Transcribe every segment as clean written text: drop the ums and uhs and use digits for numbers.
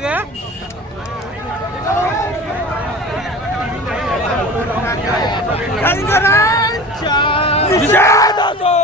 बघा धनगरांचा निषेध असो.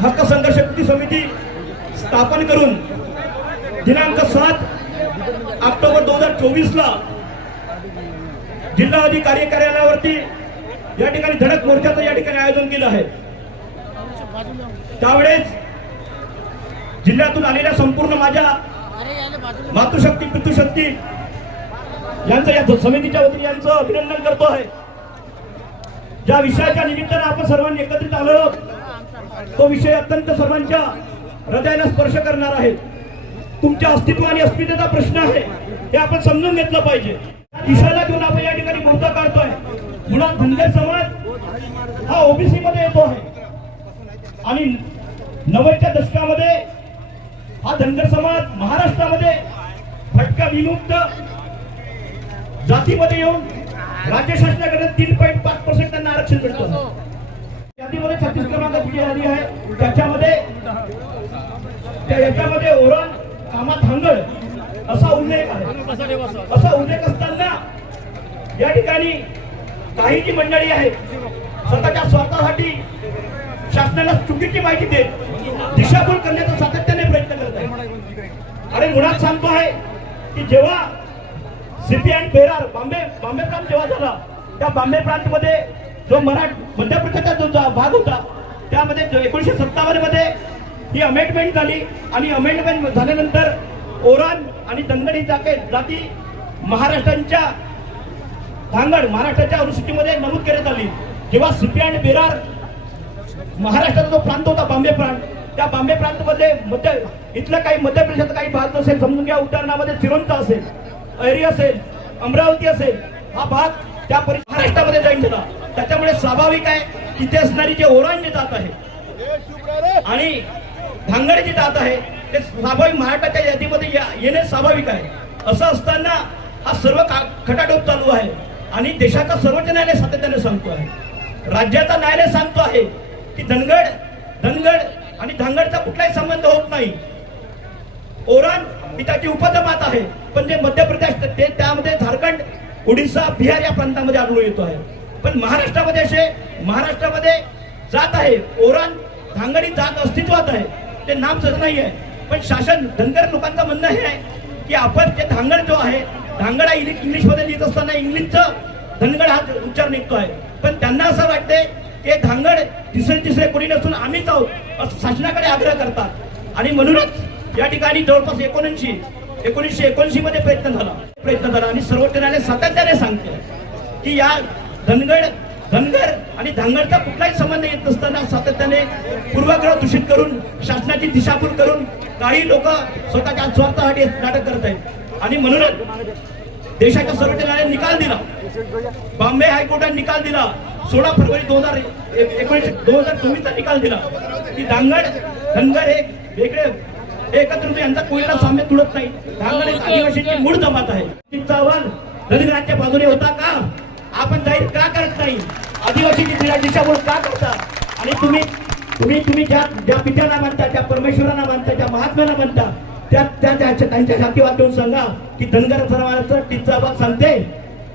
हक्क संघर्ष कृती समिती स्थापन करून दिनांक 7 ऑक्टोबर 2024 ला जिल्हाधिकारी कार्यालयावरती या ठिकाणी धडक मोर्चाचं या ठिकाणी आयोजन केलं आहे. त्यावेळेस जिल्ह्यातून आलेल्या संपूर्ण माझ्या मातृशक्ती पितृशक्ती यांचं या समितीच्या वतीने यांचं अभिनंदन करतो आहे. ज्या विषयाच्या निमित्तानं आपण सर्वांनी एकत्रित आलो तो विषय अत्यंत सर्वांच्या हृदयाला स्पर्श करणार आहे. तुमच्या अस्तित्व आणि अस्मितेचा प्रश्न आहे हे आपण समजून घेतलं पाहिजे. दिशेला घेऊन आपण या ठिकाणी मोर्चा काढतोय. मुळात धनगर समाज हा ओबीसी मध्ये येतो आहे आणि 90च्या दशकामध्ये हा धनगर समाज महाराष्ट्रामध्ये भटका विमुक्त जातीमध्ये येऊन राज्य शासनाकडे 3.5% त्यांना आरक्षण मिळतं. यादीमध्ये 36 क्रमांकाची यादी आहे. याच्यामध्ये ओरण कामा धांगड असा उल्लेख आहे. असा उल्लेख असताना या ठिकाणी काही जी मंडळी आहेत स्वतःच्या स्वार्थासाठी शासनाला चुकीची माहिती देत दिशाभूल करण्याचा सातत्याने प्रयत्न करत आहे. आणि मुळात सांगतो आहे की जेव्हा सिपी अँड बेरार बॉम्बे प्रांत जेव्हा झाला त्या बॉम्बे प्रांत मध्ये जो मध्य प्रदेशचा जो भाग होता त्यामध्ये 1957 मध्ये ही अमेंडमेंट झाली आणि अमेंडमेंट झाल्यानंतर ओरान आणि धनगर ही जाती महाराष्ट्राच्या अनुसूचीमध्ये नमूद करण्यात आली. जेव्हा सिपी अँड बेरार महाराष्ट्राचा जो प्रांत होता बॉम्बे प्रांत त्या बॉम्बे प्रांतमध्ये इथलं काही मध्य प्रदेशाचा काही भाग असेल समजून घ्या. उदाहरणामध्ये सिरोंचा असेल, अहेरी असेल, अमरावती असेल हा भाग त्या महाराष्ट्रामध्ये जॉईन झाला. त्याच्यामुळे स्वाभाविक आहे तिथे असणारी जे ओरान जी जात आहे आणि धांगड जी जात आहे ते स्वाभाविक महाराष्ट्राच्या यादीमध्ये येणे स्वाभाविक आहे. असं असताना हा सर्व खटाटोप चालू आहे आणि देशाचा सर्वोच्च न्यायालय सातत्याने सांगतो आहे, राज्याचा न्यायालय सांगतो आहे की धनगड आणि धांगडचा कुठलाही संबंध होत नाही. ओरान ही त्याची उपजमात आहे पण जे मध्य प्रदेश ते त्यामध्ये झारखंड, ओडिशा, बिहार या प्रांतामध्ये आढळून येतो आहे. पण महाराष्ट्रामध्ये जात आहे ओरान धांगडी जात अस्तित्वात आहे. ते नाम सज नाही आहे. पण शासन धनगर लोकांचं म्हणणं हे आहे की आपण ते धांगड जो आहे धांगड हा इंग्लिशमध्ये लिहित असताना इंग्लिशचं धनगड हा उच्चार निघतो आहे. पण त्यांना असं वाटते की धांगड तिसरे कोणी नसून आम्हीच आहोत असं शासनाकडे आग्रह करतात. आणि म्हणूनच या ठिकाणी जवळपास 1979 मध्ये प्रयत्न झाला आणि सर्वोच्च न्यायालय सातत्याने सांगते की या धनगर आणि धांगडचा कुठलाही संबंध येत नसताना सातत्याने पूर्वग्रह दूषित करून शासनाची दिशाभूल करून काही लोक स्वतःच्या स्वार्थासाठी नाटक करत आहेत. आणि म्हणूनच देशाच्या सर्वोच्च न्यायालयाने निकाल दिला, बॉम्बे हायकोर्टाने निकाल दिला 16 फेब्रुवारी 2024 चा निकाल दिला की धनगर हे वेगळे एकत्र यांचा कोणता साम्य तुडत नाही. धांगड एक आदिवासीची मूळ जमात आहे. तिचा अहवाल धनगरांच्या बाजूने होता का आपण जाहीर का करत नाही? आदिवासीची दिशाभूल का करता? आणि तुम्ही ज्या पित्याला मानता, त्या परमेश्वरांना मानता, त्या महात्म्याला मानता त्यांच्या जातीवाद देऊन सांगा की धनगर समाजाचं टीचा अहवाल सांगते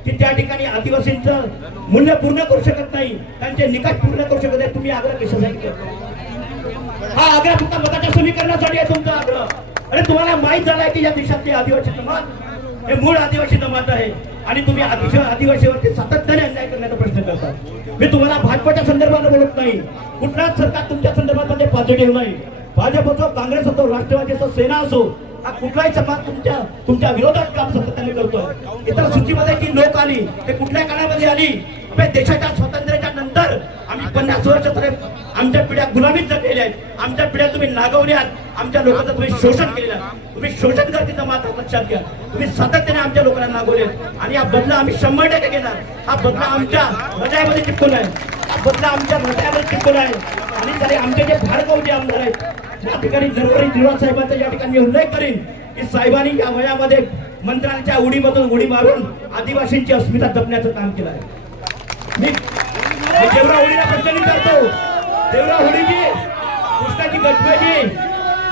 की त्या ठिकाणी आदिवासींचं मूल्य पूर्ण करू शकत नाही, त्यांचे निकष पूर्ण करू शकत नाही. तुम्ही आग्रह कशासाठी करता? हा आग्रह फक्त मताच्या समीकरणासाठी आहे तुमचा आग्रह. आणि तुम्हाला माहित झालाय की या देशातले आदिवासी समाज हे मूळ आदिवासी जमात आहे आणि तुम्ही आदिवासीवरती सातत्याने अन्याय करण्याचा प्रश्न करता. मी तुम्हाला भाजपच्या संदर्भात बोलत नाही, कुठलाच सरकार तुमच्या संदर्भात पॉझिटिव्ह नाही. भाजप असो, काँग्रेस असो, राष्ट्रवादी असो, सेना असो, हा कुठलाही समाज तुमच्या विरोधात काम सातत्याने करतोय. इतर सूचीमध्ये जी लोक आली ते कुठल्या काळामध्ये आली? देशाच्या स्वातंत्र्याच्या नंतर आम्ही 50 वर्ष तरी आमच्या पिढ्या गुलामीत जगलेल्या आहेत. आमच्या पिढ्या तुम्ही नागवल्यात, आमच्या लोकांचं तुम्ही शोषण केलेलं आहे. तुम्ही शोषण करतीचा मात्र लक्षात घ्या. तुम्ही सातत्याने आमच्या लोकांना नागवलेत आणि हा बदला आम्ही 100% घेणार. हा बदला आमच्या हृदयामध्ये चिपकून आहे, हा बदला आमच्या हृदयामध्ये चिपकून आहे. आणि जरी आमचे जे भारगाव जे आमदार आहेत या ठिकाणी नरवरी जिल्हा साहेबांचा या ठिकाणी मी उल्लेख करीन की साहेबांनी या वयामध्ये मंत्र्यांच्या उडीमधून उडी मारून आदिवासींची अस्मिता जपण्याचं काम केलं आहे. मी देवरा होळीला प्रश्न विचारतो, देवरा होळीजी, कृष्णाजी गटवेजी,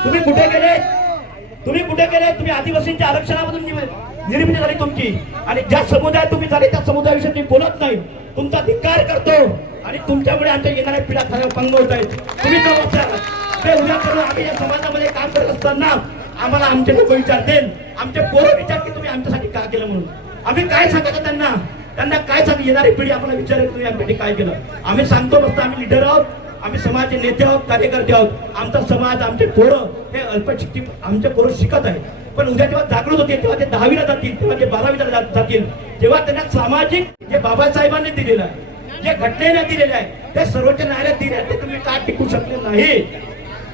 तुम्ही कुठे गेले? तुम्ही कुठे गेले? तुम्ही आदिवासींच्या आरक्षणामधून निर्मिती झाली तुमची आणि ज्या समुदायात तुम्ही झाले त्या समुदायाविषयी तुम्ही बोलत नाही. तुमचा धिक्कार करतो आणि तुमच्यामुळे आमच्या येणाऱ्या पिढ्या खऱ्या पंग होत आहेत. तुम्ही जबाबदार. ते उद्या करून आम्ही या समाजामध्ये काम करत असताना आम्हाला आमचे लोक विचारतील, आमचे पोरं विचार की तुम्ही आमच्यासाठी काय केलं म्हणून. आम्ही काय सांगायचं त्यांना? त्यांना काय सांग? येणारी पिढी आपल्याला विचारेल तुम्ही आमच्यासाठी काय केलं. आम्ही सांगतो बसतो, आम्ही लिडर आहोत, आम्ही समाजाचे नेते आहोत, कार्यकर्ते आहोत. आमचा समाज, आमचे पोरं हे अल्पशिक्षित आमचे पोरं शिकत आहेत. पण उद्या जेव्हा जागृत होते तेव्हा ते 10वीला जातील, तेव्हा ते 12वीला जातील, तेव्हा त्यांना सामाजिक जे बाबासाहेबांनी दिलेलं आहे, जे घटनेने दिलेलं आहे, ते सर्वोच्च न्यायालयात दिले ते तुम्ही का टिकू शकले नाही?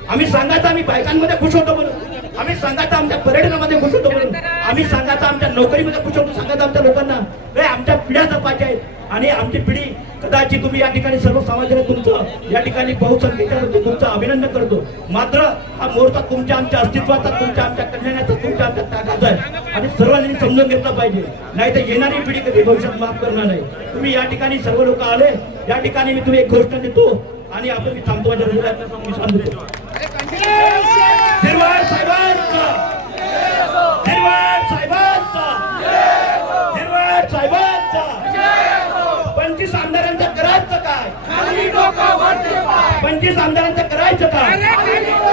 आम्ही सांगायचं आम्ही बायकांमध्ये खुश होतो म्हणून, आम्ही सांगायचं आमच्या पर्यटनामध्ये खुश होतो म्हणून, आम्ही सांगायचं आमच्या नोकरीमध्ये खुश होतो, सांगायचं आमच्या लोकांना आमच्या पिढ्या जपायच्या आहेत. आणि आमची पिढी कदाचित तुम्ही या ठिकाणी सर्व समाजाने तुमचं या ठिकाणी बहुसंख्येच्या तुमचं अभिनंदन करतो. मात्र हा मोर्चा तुमच्या आमच्या अस्तित्वाचा, तुमच्या आमच्या कल्याणाचा, तुमच्या आमच्या ताकद आहे आणि सर्वांनी समजून घेतलं पाहिजे. नाही तर येणारी पिढी कधी भविष्यात माफ करणार नाही. तुम्ही या ठिकाणी सर्व लोक आले, या ठिकाणी मी तुम्ही एक घोषणा देतो आणि आपण मी थांबतो माझ्या हृदयात मी सांगतो. हिरवाळ साहेबांचा, हिरवाळ साहेबांचा, हिरवाळ साहेबांचा. 25 आमदारांचं करायचं काय? 25 आमदारांचं करायचं काय?